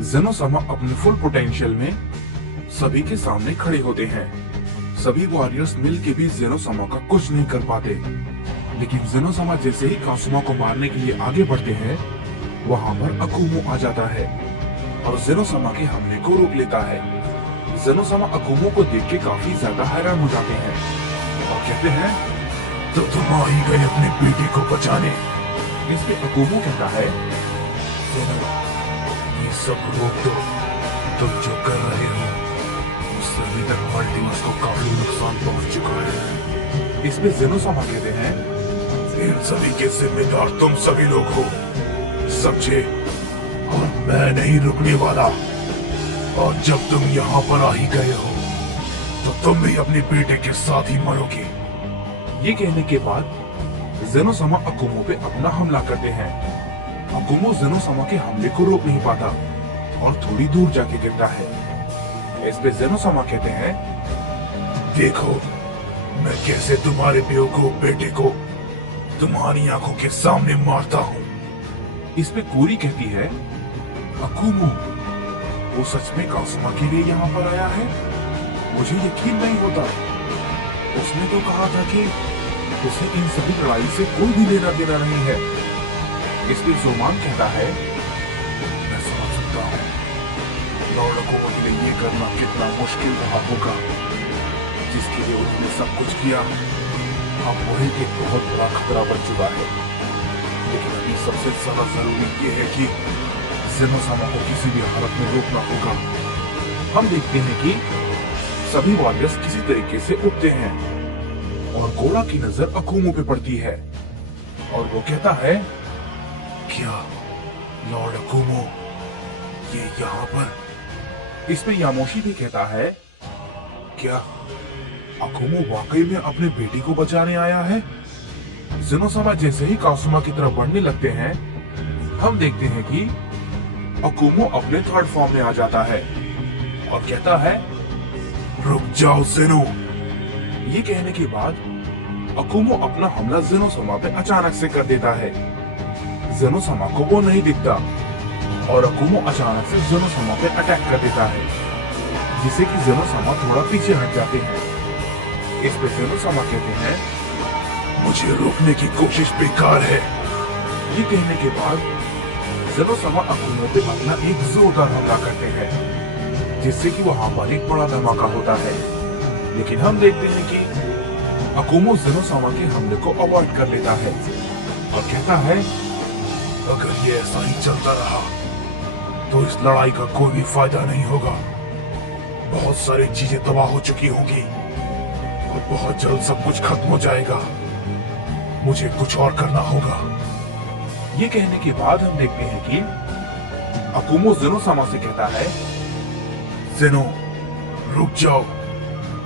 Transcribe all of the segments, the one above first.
जेनोसामा अपने full potential में सभी के सामने खड़े होते हैं। सभी वॉरियर्स मिलके भी जेनोसामा का कुछ नहीं कर पाते, लेकिन जेनोसामा जैसे ही कासुमा को मारने के लिए आगे बढ़ते हैं, वहाँ पर अकुमो आ जाता है और जेनोसामा के हमले को रोक लेता है। जेनोसामा अकुमो को देख के काफी ज्यादा हैरान हो जाते हैं और कहते हैं, तो तुम आ ही गए अपने बेटे को बचाने। इस पे अकुमो कहता है, ये सब रोक दो। तुम जो कर रहे हो उससे अभी तक मल्टीवर्स को काफी नुकसान पहुंच चुका है। इस पे जेनोसामा कहते हैं, इन सभी के जिम्मेदार तुम सभी लोग हो, समझे? और मैं नहीं रुकने वाला। और जब तुम यहाँ पर आ ही गए हो तो तुम भी अपने बेटे के साथ ही मरोगे। ये कहने के बाद जेनोसामा अकुमो पे अपना हमला करते हैं। अकुमो जेनोसामा के हमले को रोक नहीं पाता और थोड़ी दूर जाके गिरता है। इस पे जेनोसामा कहते हैं, देखो मैं कैसे तुम्हारे बेवकूफ बेटे को तुम्हारी आंखों के सामने मारता हूँ। इस पे कोरी कहती है, अकुमो वो सच में कासुमा के लिए यहाँ पर आया है? मुझे यकीन नहीं होता। उसने तो कहा था कि उसे इन सभी लड़ाई से कोई भी लेना देना नहीं है। इस पे जोमान कहता है, मैं समझ सकता हूँ लॉर्ड अकुमो के लिए ये करना कितना मुश्किल रहा होगा, जिसके लिए उन्होंने सब कुछ किया। अब वही एक बहुत बड़ा खतरा बन चुका है। लेकिन अभी सबसे ज्यादा जरूरी ये है कि जेनोसामा को किसी भी हालत में रोकना होगा। हम देखते हैं कि सभी वॉरियर्स किसी तरीके से उठते हैं और घोड़ा की नजर अकुमो पे पड़ती है और वो कहता है, क्या लॉर्ड अकुमो ये यहाँ पर? इस पे यामोशी भी कहता है, क्या अकुमो वाकई में अपने बेटी को बचाने आया है? जेनोसामा जैसे ही कासुमा की तरफ बढ़ने लगते हैं, हम देखते हैं कि अकुमो अपने थर्ड फॉर्म में आ जाता है और कहता है, रुक जाओ जेनो। ये कहने के बाद अकुमो अपना हमला जेनोसामा पे अचानक से कर देता है। जेनोसामा को वो नहीं दिखता और अकुमो अचानक से जेनोसामा पे अटैक कर देता है, जिससे कि जेनोसामा थोड़ा पीछे हट जाते हैं। इस पे जेनोसामा कहते हैं, मुझे रोकने की कोशिश बेकार है। ये कहने के बाद जेनोसामा अकुमो पे अपना एक जोरदार हमला करते हैं, जिससे कि वहां पर एक बड़ा धमाका होता है। लेकिन हम देखते हैं कि अकुमो जेनोसामा के हमले को अवॉइड कर लेता है और कहता है, अगर ये ऐसा ही चलता रहा तो इस लड़ाई का कोई भी फायदा नहीं होगा। बहुत सारी चीजें तबाह हो चुकी होंगी और बहुत जल्द सब कुछ खत्म हो जाएगा। मुझे कुछ और करना होगा। ये कहने के बाद हम देखते हैं कि अकुमो जेनोसामा से कहता है, जेनो रुक जाओ,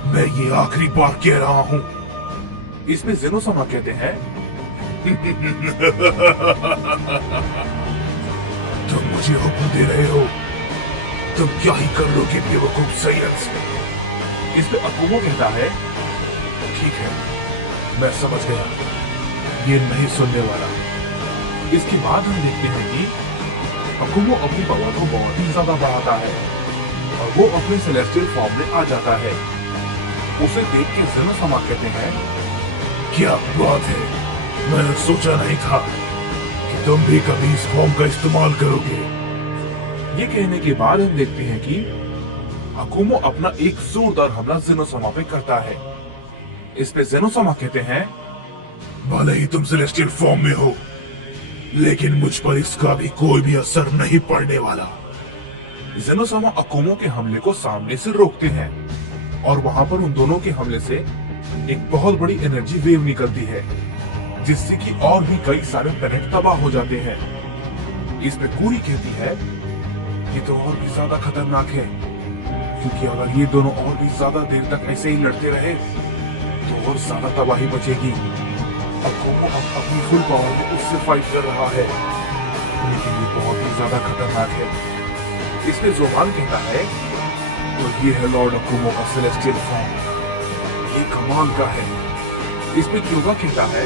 मैं ये आखिरी बार कह रहा हूँ। इसमें जेनोसामा कहते हैं, तुम मुझे हुक्म दे रहे हो, तुम क्या ही कर लोगे बेवकूफ सैयद। इस पे अकुमो कहता है, ठीक है मैं समझ गया, ये नहीं सुनने वाला। इसके बाद हम देखते हैं कि अकुमो अपनी पावर को बहुत ही ज्यादा बढ़ाता है और वो अपने सेलेस्टियल फॉर्म में आ जाता है। उसे देख के जेनोसामा कहते हैं, क्या बात है, मैंने सोचा नहीं था कि तुम भी कभी इस फॉर्म का इस्तेमाल करोगे। ये कहने के बाद हम देखते हैं कि अकुमो अपना एक जोरदार हमला जेनोसामा पे करता है। इस पे जेनोसामा कहते हैं, भले ही तुम सेलेस्टियल फॉर्म में हो, लेकिन मुझ पर इसका भी कोई भी असर नहीं पड़ने वाला। जेनोसामा अकुमो के हमले को सामने से रोकते हैं और वहां पर उन दोनों के हमले से एक बहुत बड़ी एनर्जी वेव निकलती है, जिससे कि और भी कई सारे प्लैनेट तबाह हो जाते हैं। इस पे कोरी कहती है, ये तो और भी ज्यादा खतरनाक है, क्योंकि अगर ये दोनों और भी ज्यादा देर तक ऐसे ही लड़ते रहे तो और ज्यादा तबाही मचेगी। अकुमो अब अपनी फुल पावर में उससे फाइट कर रहा है, लेकिन ये बहुत ही ज्यादा खतरनाक है। इसमें जोमान कहता है, तो ये है लॉर्ड अकुमो का सेलेस्टियल फॉर्म, ये कमाल का है। इसमें क्यूबा कहता है,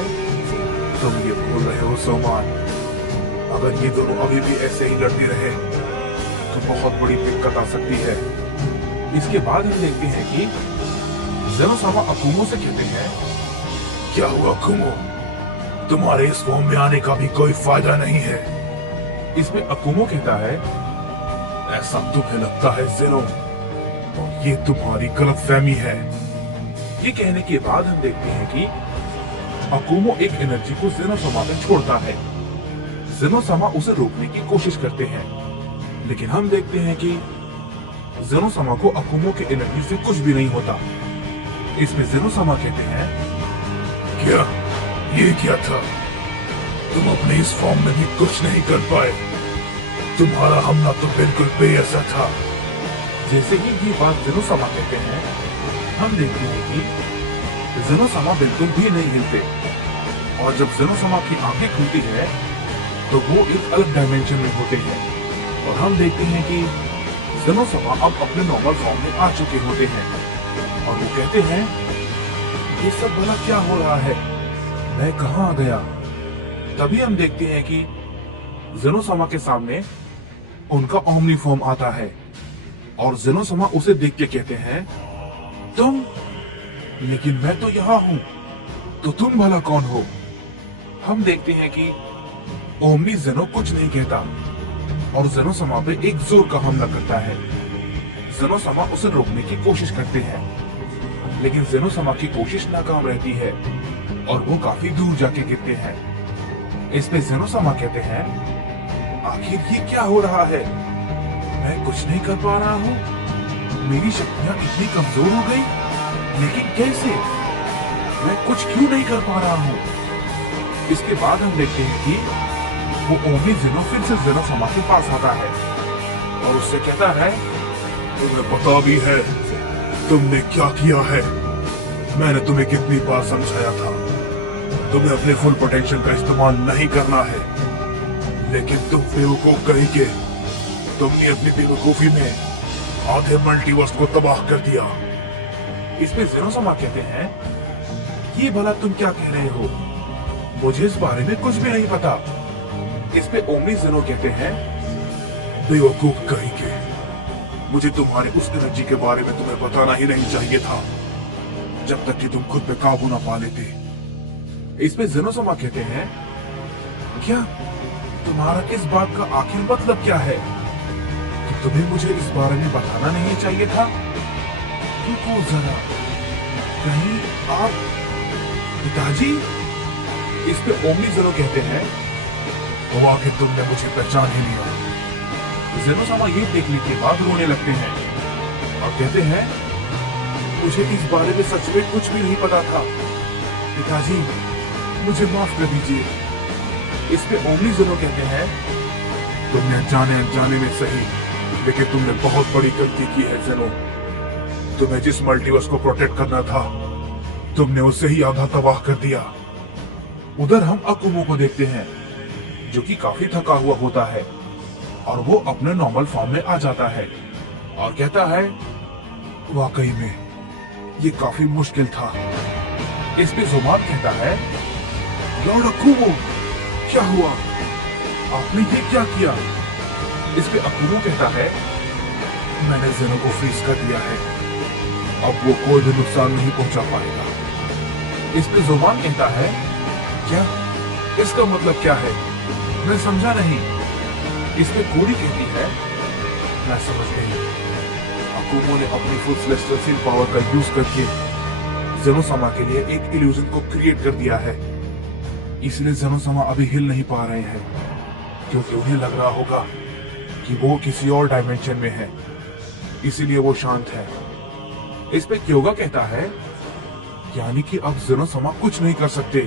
तुम ये बोल रहे हो जोमान, अगर ये दोनों अभी भी ऐसे ही लड़ते रहे तो बहुत बड़ी दिक्कत आ सकती है। इसके बाद हम देखते हैं कि जेनोसामा अकुमो से कहते हैं, क्या हुआ अकुमो? तुम्हारे इस फॉर्म में आने का भी कोई फायदा नहीं है। इसमें अकुमो कहता है, ऐसा तुम्हें लगता है जेनो, और ये तुम्हारी गलतफहमी है। ये कहने के बाद हम देखते हैं कि अकुमो एक एनर्जी को जेनोसामा में छोड़ता है। जेनोसामा उसे रोकने की कोशिश करते हैं, लेकिन हम देखते हैं कि जेनोसामा को अकुमो के एनर्जी से कुछ भी नहीं होता। इसमें जेनोसामा कहते हैं, क्या ये क्या था? तुम अपने इस फॉर्म में भी कुछ नहीं कर पाए। तुम्हारा हमला तो बिल्कुल बेअसर था। जैसे ही ये बात जेनोसामा कहते हैं, हम देखते हैं कि जेनोसामा बिल्कुल भी नहीं हिलते, और जब जेनोसामा की आंखें खुलती है तो वो एक अलग डायमेंशन में होते हैं, और हम देखते हैं कि जेनोसामा अब अपने नॉर्मल फॉर्म में आ चुके होते हैं, और वो कहते हैं, ये सब भला क्या हो रहा है, मैं कहां आ गया? तभी हम देखते हैं कि जेनोसामा के सामने उनका ओमनी फॉर्म आता है, और जेनोसामा उसे देख के कहते हैं, तुम? लेकिन मैं तो यहाँ हूं, तो तुम भला कौन हो? हम देखते हैं कि ओमनी जेनो कुछ नहीं कहता, और जेनोसामा पे एक जोर का हमला करता है। जेनोसामा उसे रोकने की कोशिश करते हैं, लेकिन जेनोसामा की कोशिश नाकाम रहती है, और वो काफी दूर जाके गिरते हैं। इस पे जेनोसामा कहते हैं, आखिर ये क्या हो रहा है? मैं कुछ नहीं कर पा रहा हूँ। मेरी शक्तियां इतनी कमजोर हो गई, लेकिन कैसे? मैं कुछ क्यों नहीं कर पा रहा हूँ? इसके बाद हम देखते हैं कि वो ओमनी जेनो फिर से जेनोसामा के पास आता है, और उससे कहता है, तुम्हें पता भी है तुमने क्या किया है? मैंने तुम्हें कितनी बार समझाया था, तुम्हें अपने फुल पोटेंशियल का इस्तेमाल नहीं करना है, लेकिन तुम बेवकूफ कहीं के। तुमने अपनी बेवकूफी में आधे मल्टीवर्स को तबाह कर दिया। इस पे जेनोसामा कहते हैं, ये भला तुम क्या कह रहे हो? मुझे इस बारे में कुछ भी नहीं पता। इस पे ओमनी जेनो कहते हैं, बेवकूफ कहीं के, मुझे तुम्हारे उस एनर्जी के बारे में तुम्हें बताना ही नहीं चाहिए था, जब तक कि तुम खुद पे काबू ना पा लेते। इस पे जेनोसामा कहते हैं, क्या तुम्हारा इस बात का आखिर मतलब क्या है? कि तुम्हें मुझे इस बारे में बताना नहीं चाहिए था? रुको जरा, कहीं आप पिताजी? इस पे ओमनी जेनो कहते हैं, तो आखिर तुमने मुझे पहचान ही लिया। जेनोसामा ये देखने के बाद रोने लगते हैं, और कहते हैं, मुझे इस बारे में सच में कुछ भी नहीं पता था। पिताजी, मुझे माफ कर दीजिए। इस पे ओमनी जेनो कहते हैं, तुमने अनजाने में सही, लेकिन तुमने बहुत बड़ी गलती की है जेनो। तुम्हें जिस मल्टीवर्स को प्रोटेक्ट करना था, तुमने उसे ही आधा तबाह कर दिया। उधर हम अकुमो को देखते हैं, जो कि काफी थका हुआ होता है, और वो अपने नॉर्मल फॉर्म में आ जाता है, और कहता है, वाकई में ये काफी मुश्किल था। इस पे ज़ुबान कहता है, लॉर्ड अकुमो, क्या हुआ? आपने ये क्या किया? इस पे अकुमो कहता है, मैंने जेनो को फ्रीज कर दिया है, अब वो कोई भी नुकसान नहीं पहुंचा पाएगा। इस पे ज़ुबान कहता है, क्या? इसका मतलब क्या है? मैं समझा नहीं। इस पे कोडी कहती है, मैं समझ गई। अकुमो ने अपनी फुल सेलेस्टियल सील पावर का यूज करके जेनोसामा के लिए एक इल्यूजन को क्रिएट कर दिया है। इसलिए जेनोसामा अभी हिल नहीं पा रहे हैं, क्योंकि उन्हें लग रहा होगा कि वो किसी और डायमेंशन में है, इसीलिए वो शांत है। इस पे क्योगा कहता है, यानी कि अब जेनोसामा कुछ नहीं कर सकते।